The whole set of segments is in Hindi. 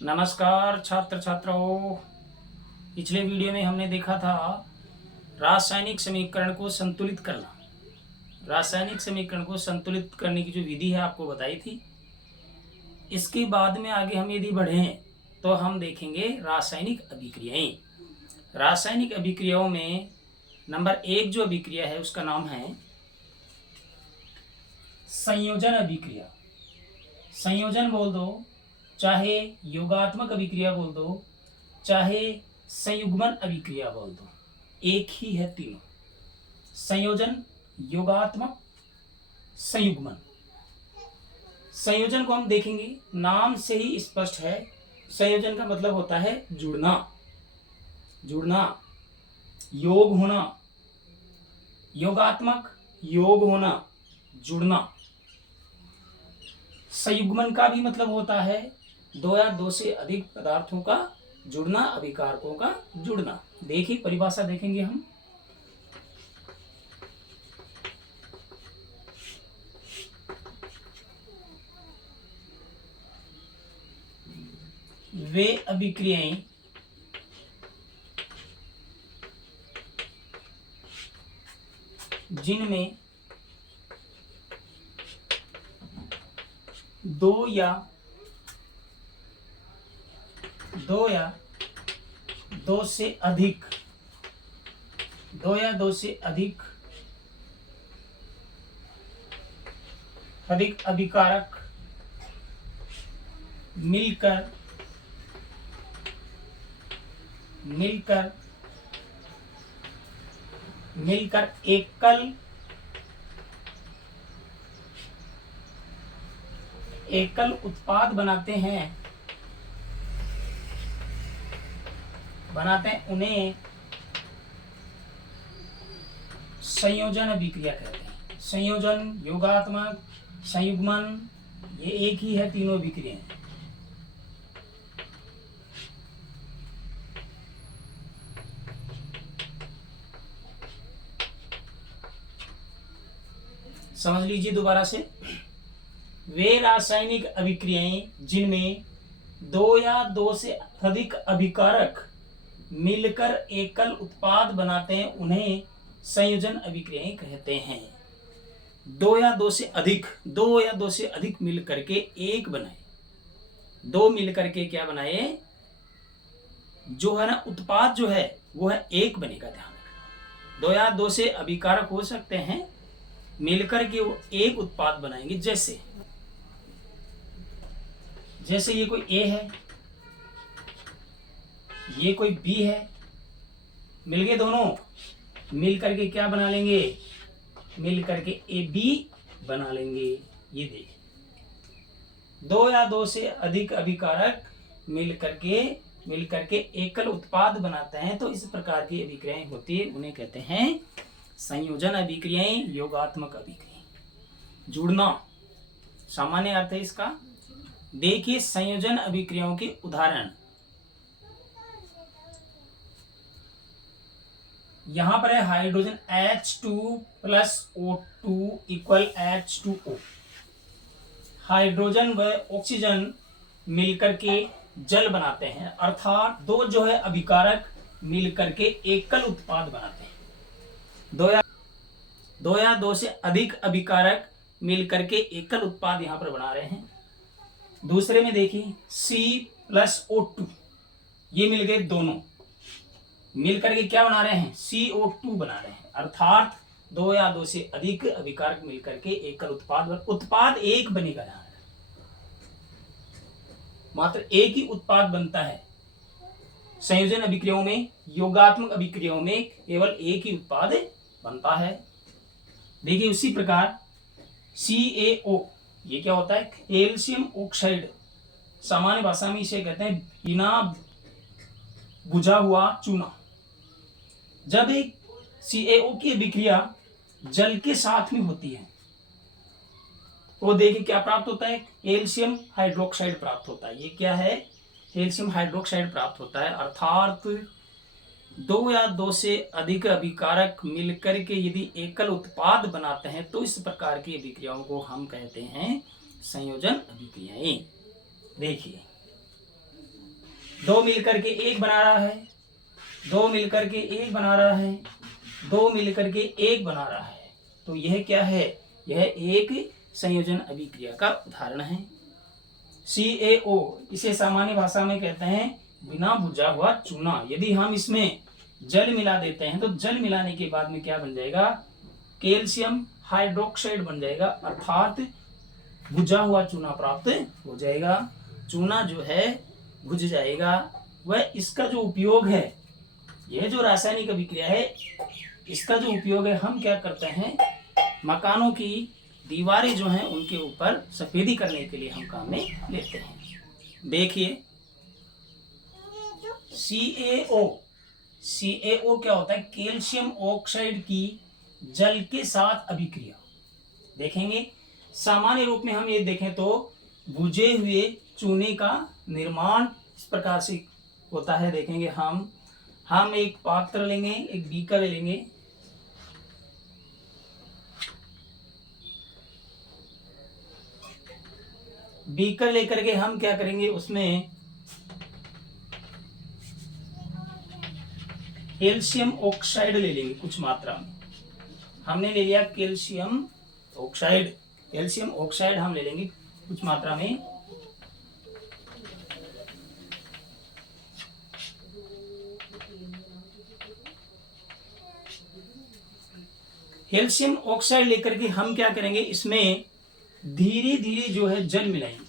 नमस्कार छात्र छात्राओं। पिछले वीडियो में हमने देखा था रासायनिक समीकरण को संतुलित करना। रासायनिक समीकरण को संतुलित करने की जो विधि है आपको बताई थी। इसके बाद में आगे हम यदि बढ़ें तो हम देखेंगे रासायनिक अभिक्रियाएं। रासायनिक अभिक्रियाओं में नंबर 1 जो अभिक्रिया है उसका नाम है संयोजन अभिक्रिया। संयोजन बोल दो, चाहे योगात्मक अभिक्रिया बोल दो, चाहे संयुग्मन अभिक्रिया बोल दो, एक ही है तीनों। संयोजन, योगात्मक, संयुग्मन। संयोजन को हम देखेंगे, नाम से ही स्पष्ट है। संयोजन का मतलब होता है जुड़ना, जुड़ना, योग होना। योगात्मक, योग होना, जुड़ना। संयुग्मन का भी मतलब होता है दो या दो से अधिक पदार्थों का जुड़ना, अभिकारकों का जुड़ना। देखिए परिभाषा देखेंगे हम। वे अभिक्रियाएं जिनमें दो या दो से अधिक अभिकारक मिलकर एकल उत्पाद बनाते हैं, उन्हें संयोजन अभिक्रिया कहते हैं। संयोजन, योगात्मक, संयुग्मन, ये एक ही है तीनों अभिक्रियाएं। समझ लीजिए दोबारा से। वे रासायनिक अभिक्रियाएं जिनमें दो या दो से अधिक अभिकारक मिलकर एकल उत्पाद बनाते हैं उन्हें संयोजन अभिक्रियाएं कहते हैं। दो या दो से अधिक मिल करके एक बनाए। दो मिल करके क्या बनाए, जो है ना उत्पाद जो है वो है एक बनेगा। ध्यान रखना, दो या दो से अभिकारक हो सकते हैं, मिलकर के वो एक उत्पाद बनाएंगे। जैसे ये कोई ए है, ये कोई बी है, मिल गए दोनों, मिल करके क्या बना लेंगे, मिल करके ए बी बना लेंगे। ये देखिए, दो या दो से अधिक अभिकारक मिल करके एकल उत्पाद बनाते हैं, तो इस प्रकार की अभिक्रियाएं होती है, उन्हें कहते हैं संयोजन अभिक्रियाएं, योगात्मक अभिक्रियाएं। जुड़ना सामान्य अर्थ है इसका। देखिए संयोजन अभिक्रियाओं के उदाहरण। यहां पर है hydrogen H2 plus O2 equal H2O। Hydrogen व ऑक्सीजन मिलकर के जल बनाते हैं, अर्थात दो जो है अभिकारक मिलकर के एकल उत्पाद बनाते हैं। दो या दो से अधिक अभिकारक मिलकर के एकल उत्पाद यहां पर बना रहे हैं। दूसरे में देखिए C प्लस O2, ये मिल गए दोनों, मिलकर के क्या बना रहे हैं, CO2 बना रहे हैं। अर्थात दो या दो से अधिक अभिकारक मिलकर के एकल उत्पाद एक बनेगा। यहां मात्र एक ही उत्पाद बनता है। संयोजन अभिक्रियाओं में, योगात्मक अभिक्रियाओं में केवल एक ही उत्पाद बनता है। देखिए उसी प्रकार CaO, ये क्या होता है, कैल्शियम ऑक्साइड। सामान्य भाषा में इसे कहते हैं बिना बुझा हुआ चूना। जब एक CaO की अभिक्रिया जल के साथ में होती है तो देखिए क्या प्राप्त होता है, कैल्शियम हाइड्रोक्साइड प्राप्त होता है। ये क्या है, कैल्शियम हाइड्रोक्साइड प्राप्त होता है। अर्थात दो या दो से अधिक अभिकारक मिलकर के यदि एकल उत्पाद बनाते हैं तो इस प्रकार की अभिक्रियाओं को हम कहते हैं संयोजन अभिक्रियाएं। देखिए दो मिलकर के एक बना रहा है, दो मिलकर के एक बना रहा है, दो मिलकर के एक बना रहा है। तो यह क्या है? यह एक संयोजन अभिक्रिया का उदाहरण है। CaO इसे सामान्य भाषा में कहते हैं बिना बुझा हुआ चूना। यदि हम इसमें जल मिला देते हैं तो जल मिलाने के बाद में क्या बन जाएगा? कैल्शियम हाइड्रोक्साइड बन जाएगा, अर्थात बुझा हुआ चूना प्राप्त हो जाएगा। चूना जो है बुझ जाएगा। वह इसका जो उपयोग है, यह जो रासायनिक अभिक्रिया है, इसका जो उपयोग है, हम क्या करते हैं? मकानों की दीवारें जो हैं उनके ऊपर सफेदी करने के लिए हम काम में लेते हैं। देखिए CaO क्या होता है? कैल्शियम ऑक्साइड की जल के साथ अभिक्रिया। देखेंगे सामान्य रूप में हम ये देखें तो बुझे हुए चूने का निर्माण इस प्रकार से होता है। देखेंगे हम एक पात्र लेंगे, एक बीकर लेंगे, बीकर लेकर के हम क्या करेंगे? उसमें कैल्शियम ऑक्साइड ले लेंगे कुछ मात्रा में। हमने ले लिया कैल्शियम ऑक्साइड। कैल्शियम ऑक्साइड हम ले लेंगे कुछ मात्रा में। कैल्शियम ऑक्साइड लेकर के हम क्या करेंगे? इसमें धीरे धीरे जो है जल मिलाएंगे।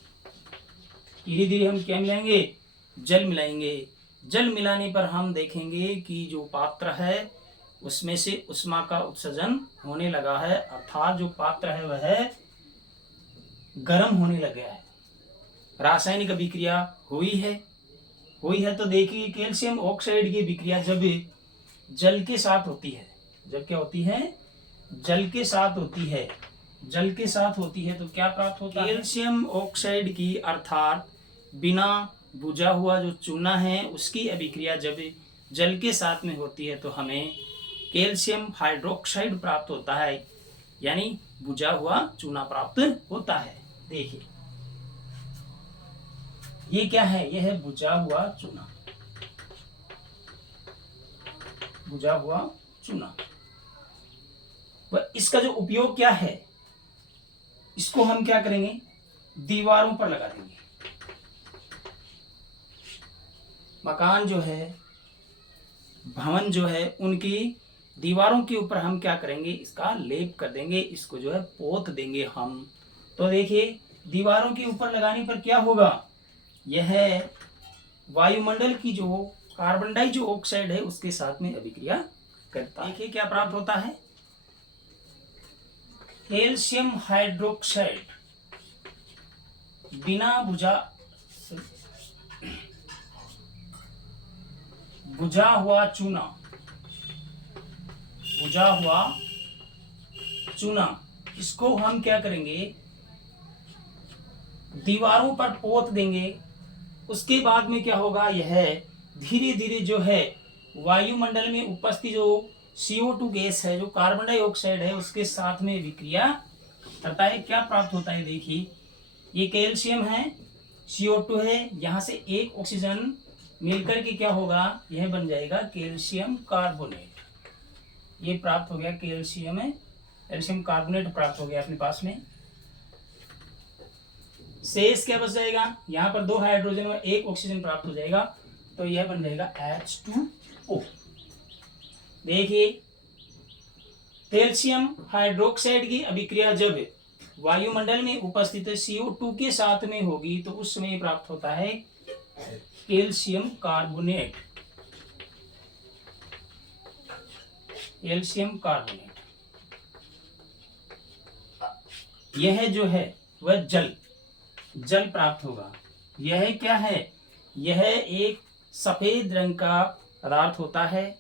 धीरे धीरे हम क्या मिलाएंगे? जल मिलाएंगे। जल मिलाने पर हम देखेंगे कि जो पात्र है उसमें से उष्मा का उत्सर्जन होने लगा है, अर्थात जो पात्र है वह गर्म होने लग गया है। रासायनिक अभिक्रिया हुई है। तो देखिए कैल्शियम ऑक्साइड की अभिक्रिया जब जल के साथ होती है, जब क्या होती है? जल के साथ होती है। जल के साथ होती है तो क्या प्राप्त होता है? कैल्शियम ऑक्साइड की, अर्थात बिना बुझा हुआ जो चूना है उसकी अभिक्रिया जब जल के साथ में होती है तो हमें कैल्शियम हाइड्रोक्साइड प्राप्त होता है, यानी बुझा हुआ चूना प्राप्त होता है। देखिए ये क्या है? यह है बुझा हुआ चूना। बुझा हुआ चूना। वह इसका जो उपयोग क्या है? इसको हम क्या करेंगे? दीवारों पर लगा देंगे। मकान जो है, भवन जो है, उनकी दीवारों के ऊपर हम क्या करेंगे? इसका लेप कर देंगे, इसको जो है पोत देंगे हम। तो देखिए दीवारों के ऊपर लगाने पर क्या होगा? यह वायुमंडल की जो कार्बन डाइऑक्साइड है उसके साथ में अभिक्रिया करता है। देखिए क्या प्राप्त होता है? कैल्शियम हाइड्रोक्साइड बिना बुझा हुआ चूना, बुझा हुआ चूना, इसको हम क्या करेंगे? दीवारों पर पोत देंगे। उसके बाद में क्या होगा? यह धीरे धीरे जो है वायुमंडल में उपस्थित जो CO2 गैस है, जो कार्बन डाइऑक्साइड है, उसके साथ में विक्रिया करता है। क्या प्राप्त होता है? देखिए ये कैल्शियम है, CO2 है, यहां से एक ऑक्सीजन मिलकर के क्या होगा? यह बन जाएगा कैल्शियम कार्बोनेट। ये प्राप्त हो गया कैल्शियम कार्बोनेट प्राप्त हो गया अपने पास में। शेष क्या बच जाएगा? यहाँ पर दो हाइड्रोजन और एक ऑक्सीजन प्राप्त हो जाएगा, तो यह बन जाएगा H2O। देखिए कैल्शियम हाइड्रोक्साइड की अभिक्रिया जब वायुमंडल में उपस्थित CO2 के साथ में होगी तो उस समय प्राप्त होता है कैल्शियम कार्बोनेट। कैल्शियम कार्बोनेट यह जो है वह जल प्राप्त होगा। यह क्या है? यह एक सफेद रंग का पदार्थ होता है।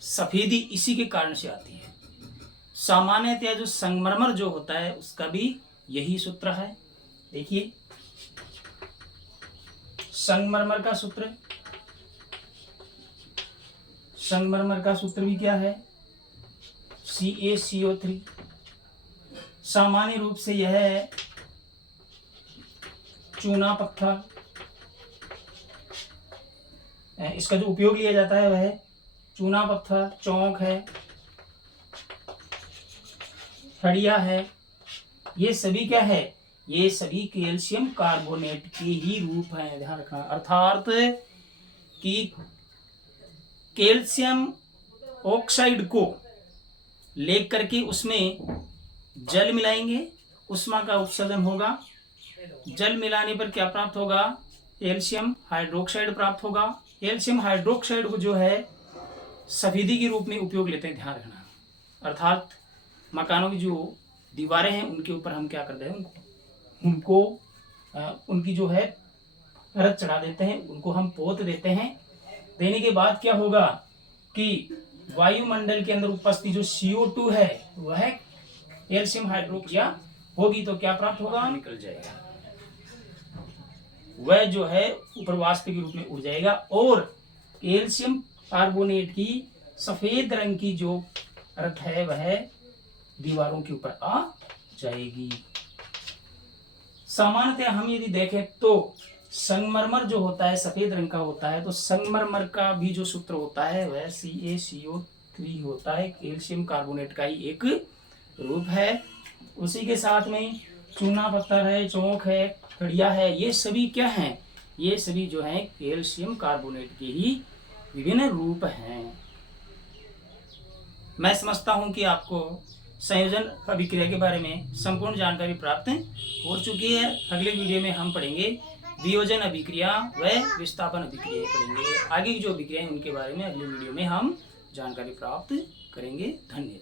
सफेदी इसी के कारण से आती है। सामान्यतः जो संगमरमर जो होता है उसका भी यही सूत्र है। देखिए संगमरमर का सूत्र भी क्या है? CaCO3। सामान्य रूप से यह है चूना पत्थर। इसका जो उपयोग लिया जाता है वह चूना पत्थर, चौंक है, खड़िया है। ये सभी क्या है, ये सभी कैल्शियम कार्बोनेट के ही रूप हैं, ध्यान रखना। अर्थात कि कैल्शियम ऑक्साइड को लेकर के उसमें जल मिलाएंगे, उष्मा का उत्सर्जन होगा। जल मिलाने पर क्या प्राप्त होगा, कैल्शियम हाइड्रोक्साइड प्राप्त होगा। कैल्शियम हाइड्रोक्साइड को जो है सफेदी के रूप में उपयोग लेते हैं, ध्यान रखना। अर्थात मकानों की जो दीवारें हैं उनके ऊपर हम क्या करते हैं, उनको उनकी जो है परत चढ़ा देते हैं, उनको हम पोत देते हैं। देने के बाद क्या होगा कि वायुमंडल के अंदर उपस्थित जो CO2 है वह कैल्शियम हाइड्रोक्साइड होगी तो क्या प्राप्त होगा, निकल जाएगा। वह जो है ऊपर वाष्प के रूप में उड़ जाएगा और कैल्शियम कार्बोनेट की सफेद रंग की जो परत है वह दीवारों के ऊपर आ जाएगी। सामान्यतः हम यदि देखें तो संगमरमर जो होता है सफेद रंग का होता है, तो संगमरमर का भी जो सूत्र होता है वह CaCO3 होता है, कैल्शियम कार्बोनेट का ही एक रूप है। उसी के साथ में चूना पत्थर है, चौंक है, खड़िया है, ये सभी क्या हैं, ये सभी जो हैं कैल्शियम कार्बोनेट के ही विभिन्न रूप हैं। मैं समझता हूं कि आपको संयोजन अभिक्रिया के बारे में संपूर्ण जानकारी प्राप्त हो चुकी है। अगले वीडियो में हम पढ़ेंगे वियोजन अभिक्रिया व विस्थापन अभिक्रिया पढ़ेंगे। आगे की जो अभिक्रिया उनके बारे में अगले वीडियो में हम जानकारी प्राप्त करेंगे। धन्यवाद।